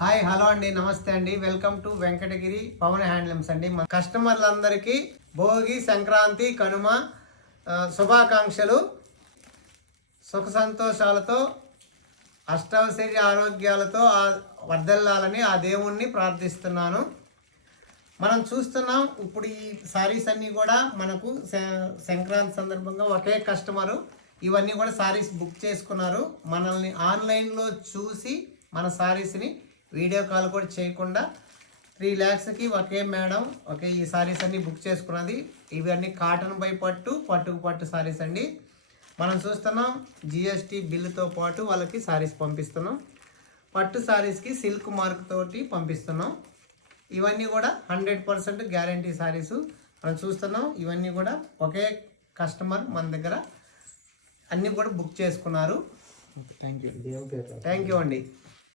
Hi hello అండి, నమస్తే అండి. Welcome to Venkatagiri Pavan handlooms అండి. మన కస్టమర్లందరికీ భోగి, సంక్రాంతి, కనుమ శుభాకాంక్షలు. సుఖ సంతోషాలతో, అష్టైశ్వర్య ఆరోగ్యాలతో వర్ధిల్లాలని ఆ దేవుణ్ణి ప్రార్థిస్తున్నాను. మనం చూస్తున్నాం ఇప్పుడు ఈ సారీస్ అన్నీ కూడా మనకు సంక్రాంతి సందర్భంగా ఒకే కస్టమరు ఇవన్నీ కూడా సారీస్ బుక్ చేసుకున్నారు. మనల్ని ఆన్లైన్లో చూసి మన సారీస్ని వీడియో కాల్ కూడా చేయకుండా 3 lakhsకి ఒకే మేడం ఒకే ఈ సారీస్ అన్నీ బుక్ చేసుకున్నది. ఇవన్నీ కాటన్ బై పట్టుకు పట్టు సారీస్ అండి. మనం చూస్తున్నాం జిఎస్టీ బిల్లుతో పాటు వాళ్ళకి సారీస్ పంపిస్తున్నాం. పట్టు సారీస్కి సిల్క్ మార్క్ తోటి పంపిస్తున్నాం. ఇవన్నీ కూడా 100% గ్యారంటీ సారీసు మనం చూస్తున్నాం. ఇవన్నీ కూడా ఒకే కస్టమర్ మన దగ్గర అన్నీ కూడా బుక్ చేసుకున్నారు. థ్యాంక్ యూ అండి.